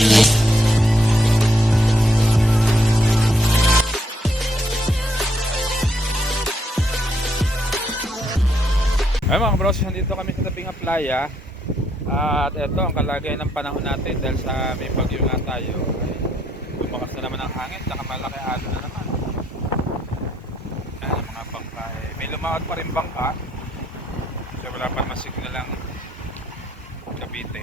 Ay mga bros, nandito kami sa tabing playa. At ito ang kalagayan ng panahon natin dahil sa may bagyo nga tayo. Ay, bumakas na naman ang hangin, saka malaki alo na naman. Ayan ang mga bangka eh. May lumaot pa rin bangka. So wala pa naman signal lang Cavite.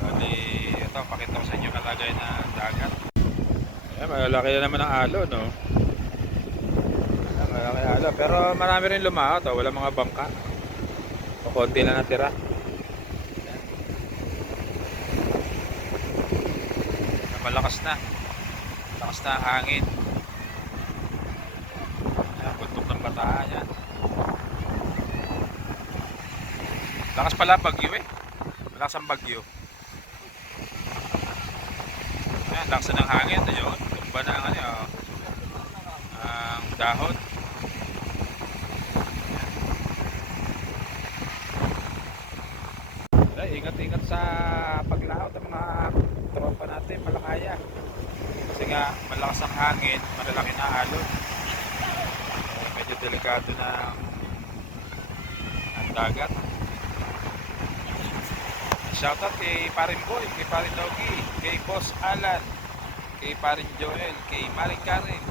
Bali, ito pakita ko sa inyo kalagayan ng dagat. Ayan, malaki na naman ang alo, no? Malaki, pero marami rin lumaot, oh. Wala mga bangka o konti na natira. Malakas na ang hangin. Ayan, buntok ng Bataan yan. Lakas pala bagyo eh, malakas ang bagyo. Ayan, lakas ng hangin. Ayun, tumba na ang ang dahon. Ingat-ingat sa paglaot ng mga tropa natin, Malakaya. Kasi nga malakas ang hangin, malalaki na alon. Medyo delikado na ang dagat. Shoutout kay Parin Boy, kay Parin Logi, kay Boss Alan, kay Parin Joel, kay Maring Karen,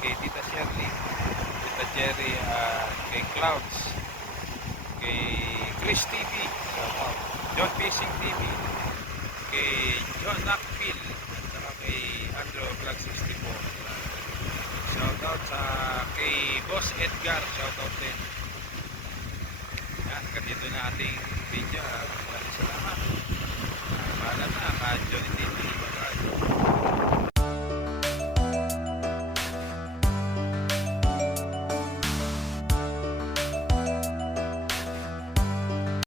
kay Tita Shirley, Tita Jerry, kay Clouds, kay Chris TV, John Fishing TV, kay John Nakpil, kay Andrew Vlog 64. Shoutout sa kay Boss Edgar, shoutout din. Yan, ganito na ating video. Maraming salamat.